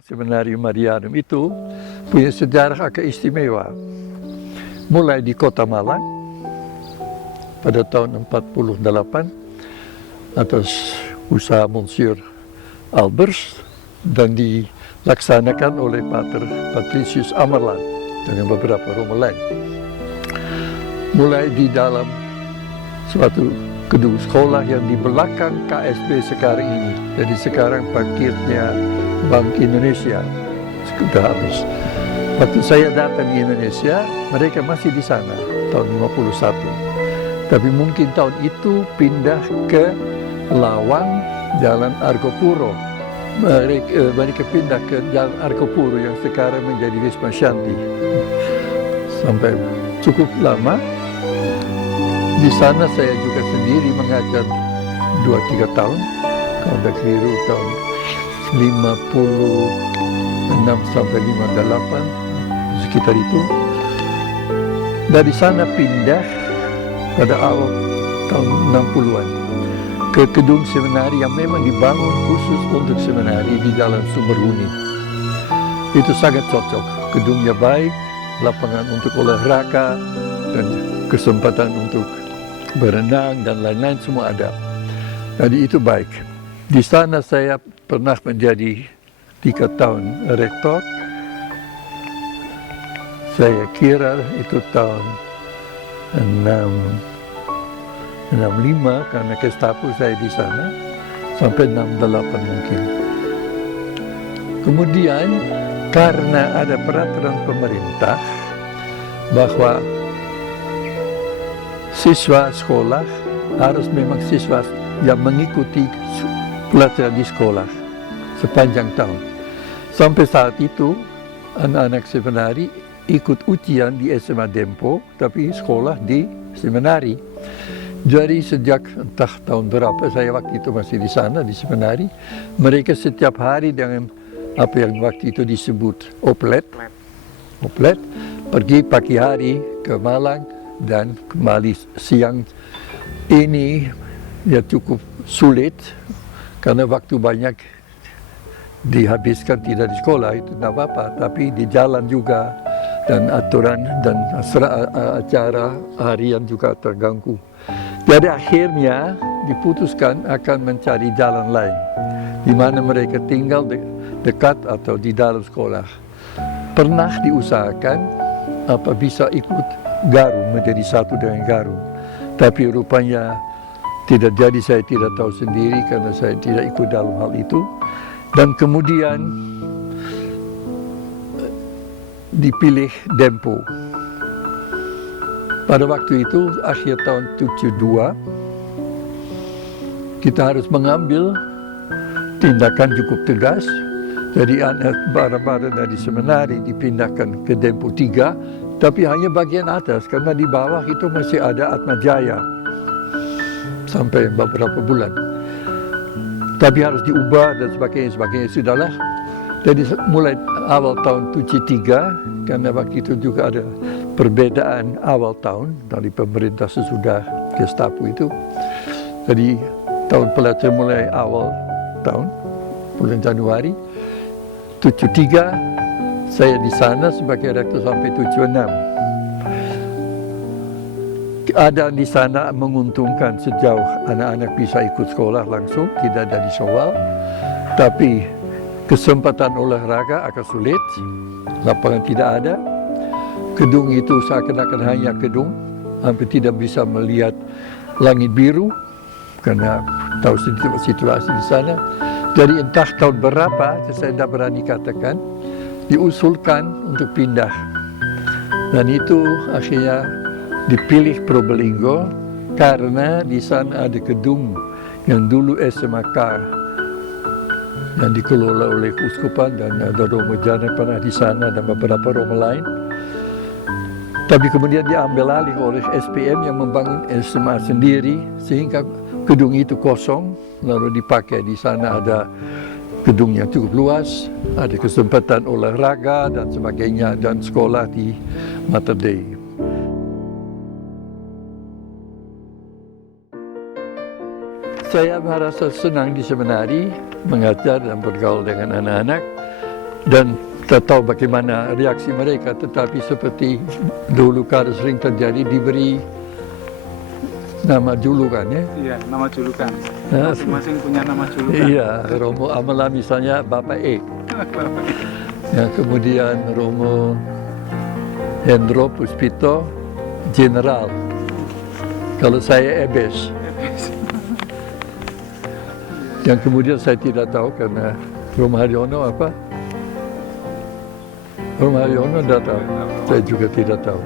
Seminari Marianum itu punya sejarah agak istimewa. Mulai di Kota Malang pada tahun 48 atas usaha Monsieur Albers dan dilaksanakan oleh Pater Patricius Amerland dengan beberapa romo lain. Mulai di dalam suatu gedung sekolah yang di belakang KSB sekarang ini. Jadi sekarang parkirnya Bank Indonesia sudah habis. Waktu saya datang di Indonesia, mereka masih di sana tahun 51. Tapi mungkin tahun itu pindah ke Lawang, Jalan Argopuro. Mereka pindah ke Jalan Argopuro yang sekarang menjadi Wisma Shanti. Sampai cukup lama. Di sana saya juga sendiri mengajar 2-3 tahun. Kalau tidak keliru tahun 56 sampai 58, sekitar itu. Dari sana pindah pada awal tahun 60-an ke gedung seminari yang memang dibangun khusus untuk seminari di Jalan Sumberhuni. Itu sangat cocok. Gedungnya baik, lapangan untuk olahraga, dan kesempatan untuk berenang dan lain-lain semua ada. Jadi itu baik. Di sana saya pernah menjadi 3 tahun rektor. Saya kira itu tahun 65 karena Gestapo saya di sana sampai 68 mungkin. Kemudian karena ada peraturan pemerintah bahwa siswa sekolah harus memang siswa yang mengikuti pelajaran di sekolah sepanjang tahun. Sampai saat itu anak-anak seminari ikut ujian di SMA Dempo, tapi sekolah di seminari. Jadi sejak entah tahun berapa saya waktu itu masih di sana di seminari, mereka setiap hari dengan apa yang waktu itu disebut oplet, pergi pagi hari ke Malang dan kembali siang. Ini ya cukup sulit karena waktu banyak dihabiskan tidak di sekolah, itu tidak apa-apa, tapi di jalan juga dan aturan dan acara harian juga terganggu. Jadi akhirnya diputuskan akan mencari jalan lain di mana mereka tinggal dekat atau di dalam sekolah. Pernah diusahakan apa bisa ikut Garum, menjadi satu dengan Garum. Tapi rupanya tidak jadi, saya tidak tahu sendiri karena saya tidak ikut dalam hal itu. Dan kemudian dipilih Dempo. Pada waktu itu, akhir tahun 72, kita harus mengambil tindakan cukup tegas. Jadi anak bara-bara dari seminari dipindahkan ke Dempo 3, tapi hanya bagian atas, karena di bawah itu masih ada Atma Jaya sampai beberapa bulan. Tapi harus diubah dan sebagainya, sudahlah. Jadi mulai awal tahun 73, karena waktu itu juga ada perbedaan awal tahun dari pemerintah sesudah Gestapo itu. Jadi tahun pelajaran mulai awal tahun, bulan Januari 73, saya di sana sebagai rektor sampai 76. Keadaan di sana menguntungkan sejauh anak-anak bisa ikut sekolah langsung, tidak ada di Sowal. Tapi kesempatan olahraga agak sulit, lapangan tidak ada. Gedung itu seakan-akan hanya gedung, hampir tidak bisa melihat langit biru karena tahu situasi di sana. Jadi entah tahun berapa, saya tidak berani katakan, diusulkan untuk pindah. Dan itu akhirnya dipilih Probolinggo karena di sana ada gedung yang dulu SMK yang dikelola oleh Keuskupan dan ada Romo Jana pernah di sana dan beberapa Romo lain. Tapi kemudian diambil alih oleh SPM yang membangun SMA sendiri sehingga gedung itu kosong lalu dipakai. Di sana ada gedung yang cukup luas, ada kesempatan olahraga dan sebagainya, dan sekolah di Mater Dei. Saya merasa senang di seminari, mengajar dan bergaul dengan anak-anak. dan tak tahu bagaimana reaksi mereka, tetapi seperti dulu kalau sering terjadi diberi nama julukan ya. Iya, nama julukan. Nah, Masing-masing punya nama julukan. Iya, Romo Amala misalnya Bapak E. Ya, kemudian Romo Hendro Puspito General. Kalau saya Ebes. Yang kemudian saya tidak tahu karena Romo Haryono apa? Romo Haryono tidak tahu. Saya juga tidak tahu.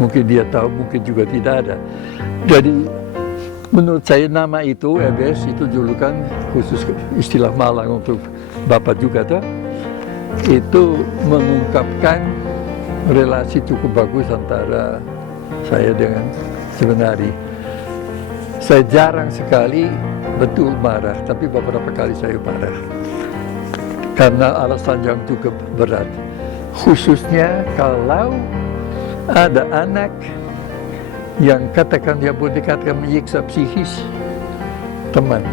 Mungkin dia tahu, mungkin juga tidak ada. Jadi menurut saya nama itu Ebes itu julukan khusus istilah Malang untuk Bapak juga tuh. Itu mengungkapkan relasi cukup bagus antara saya dengan sebenari. Saya jarang sekali betul marah, tapi beberapa kali saya marah. Karena alasan yang cukup berat. Khususnya kalau ada anak yang katakan dia boleh dikatakan menyiksa psikis teman.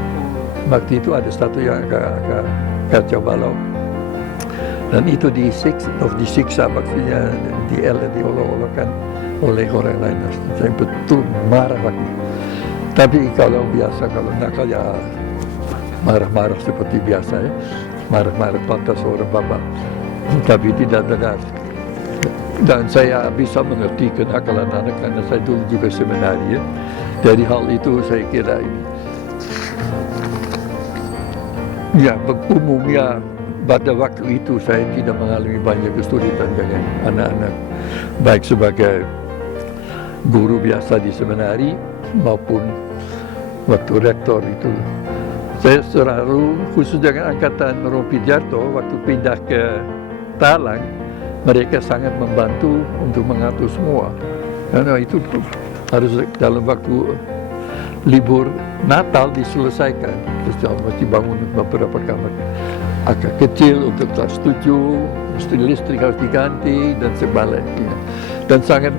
Waktu itu ada satu yang agak kacau balau. Dan itu disiksa maksudnya diolok-olokkan oleh orang lain. Saya betul marah lagi. Tapi kalau biasa, kalau nakal ya marah-marah seperti biasa ya. Marah-marah pantas orang bapak. Tapi tidak benar. Dan saya bisa mengerti kenakalan anak karena saya dulu juga seminari ya. Dari hal itu saya kira ini. Ya, umumnya pada waktu itu saya tidak mengalami banyak kesulitan dengan anak-anak. Baik sebagai guru biasa di seminari maupun waktu rektor itu. Saya selalu, khusus dengan angkatan Romo Pijarto, waktu pindah ke Talang, mereka sangat membantu untuk mengatur semua. Karena itu harus dalam waktu libur Natal diselesaikan. Terus mesti bangun beberapa kamar agak kecil untuk kelas 7, listrik harus diganti dan sebaliknya. Dan sangat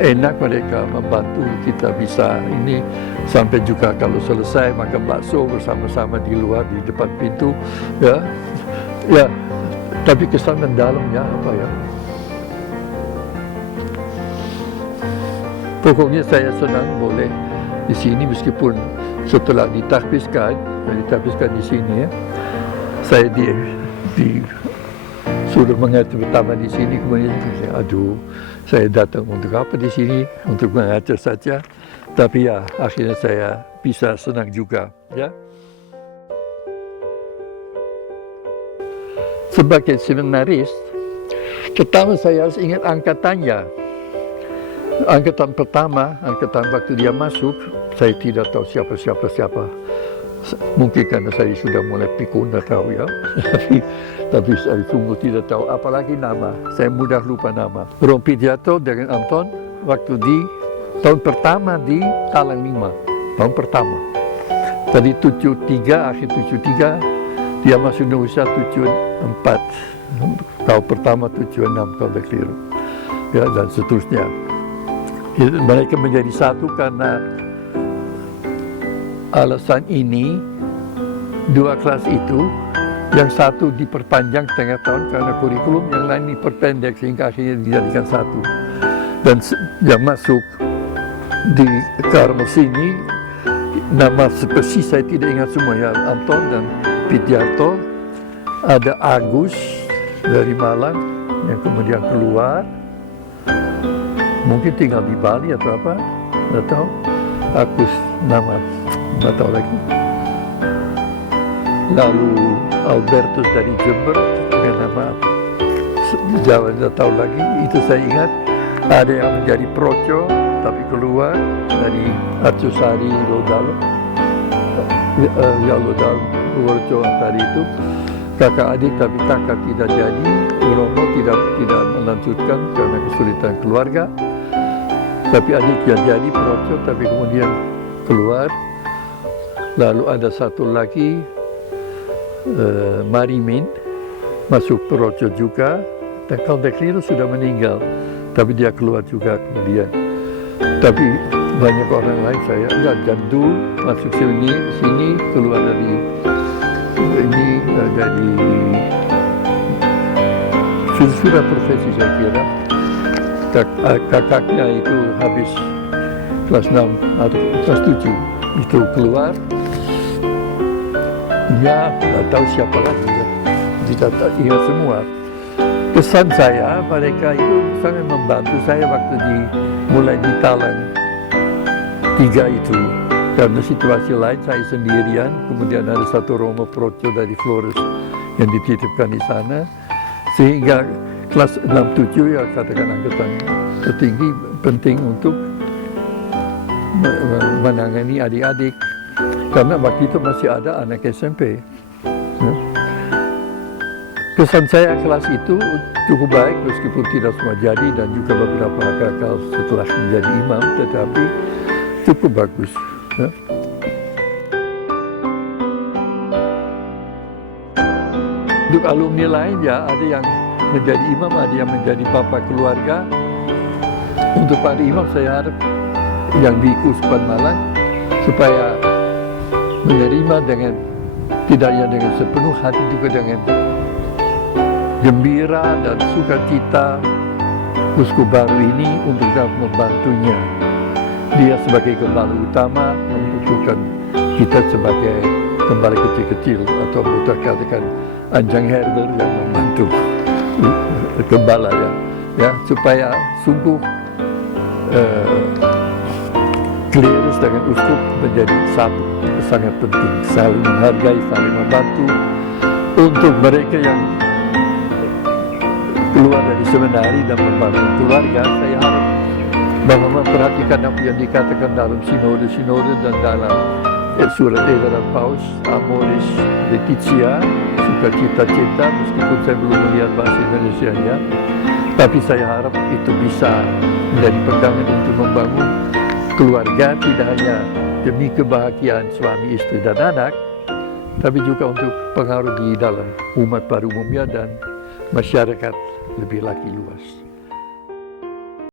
enak mereka membantu kita bisa ini sampai juga kalau selesai makan bakso bersama-sama di luar di depan pintu ya. Tapi kesan mendalamnya apa ya? Pokoknya saya senang boleh di sini meskipun setelah ditahbiskan di sini ya. Saya sudah mengajar pertama di sini, kemudian saya datang untuk apa di sini? Untuk mengajar saja. Tapi ya akhirnya saya bisa senang juga ya. Sebagai seminaris, pertama saya harus ingat angkatannya. Angkatan pertama, angkatan waktu dia masuk, saya tidak tahu siapa. Mungkin karena saya sudah mulai pikun, tidak tahu ya. Tapi saya sungguh tidak tahu, apalagi nama. Saya mudah lupa nama. Romo Pijarto dengan Anton, waktu di tahun pertama di Talang 5. Tahun pertama. Tadi 73, akhir 73, dia masuk Indonesia 74. Tahun pertama 76, kalau tidak keliru. Ya, dan seterusnya. Mereka menjadi satu karena alasan ini, dua kelas itu, yang satu diperpanjang setengah tahun karena kurikulum, yang lain diperpendek sehingga akhirnya dijadikan satu. Dan yang masuk di Karmel sini, nama spesies saya tidak ingat semua ya, Anton dan Pijarto, ada Agus dari Malang yang kemudian keluar, mungkin tinggal di Bali atau apa, tidak tahu. Agus nama tidak tahu lagi. Lalu Albertus dari Jember dengan nama Jawa tidak tahu lagi. Itu saya ingat. Ada yang menjadi Proco tapi keluar dari Arcosari Lodalo. Lodalo Proco tadi itu kakak adik, tapi kakak tidak jadi. Romo tidak melanjutkan karena kesulitan keluarga. Tapi adik yang jadi Proco tapi kemudian keluar. Lalu ada satu lagi Marimin masuk Proco juga, dan kalau Dekliro sudah meninggal, tapi dia keluar juga kemudian. Tapi banyak orang lain saya enggak, Jadul masuk sini keluar dari ini, dari sudah profesi saya kira. Kakaknya itu habis kelas 6 atau kelas 7 itu keluar. Ya, tidak tahu siapa lagi ya. Tidak ingat semua. Pesan saya, mereka itu sangat membantu saya waktu mulai di Talang 3 itu. Karena situasi lain saya sendirian, kemudian ada satu Romo Proco dari Flores yang dititipkan di sana. Sehingga kelas 6-7 ya katakan angkatan tertinggi penting untuk menangani adik-adik. Karena waktu itu masih ada anak SMP. Ya. Kesan saya kelas itu cukup baik meskipun tidak semua jadi dan juga beberapa gagal setelah menjadi imam, tetapi cukup bagus. Ya. Untuk alumni lain ya ada yang menjadi imam, ada yang menjadi bapak keluarga. Untuk para imam saya harap yang di Kuspan Malang supaya menerima dengan tidak hanya dengan sepenuh hati, juga dengan gembira dan sukacita uskup baru ini untuk dapat membantunya. Dia sebagai gembala utama membutuhkan kita sebagai gembala kecil-kecil atau kita katakan anjang herder yang membantu gembala ya supaya sungguh Klerus dengan uskup menjadi satu, itu sangat penting, saling menghargai, saling membantu. Untuk mereka yang keluar dari seminari dan membangun keluarga, saya harap bahwa memperhatikan apa yang dikatakan dalam sinode dan dalam surat edaran Paus, Amoris Laetitia, sukacita cinta, meskipun saya belum melihat bahasa Indonesianya, tapi saya harap itu bisa menjadi pegangan untuk membangun keluarga, tidak hanya demi kebahagiaan suami, istri, dan anak, tapi juga untuk pengaruh di dalam umat pada umumnya dan masyarakat lebih lagi luas.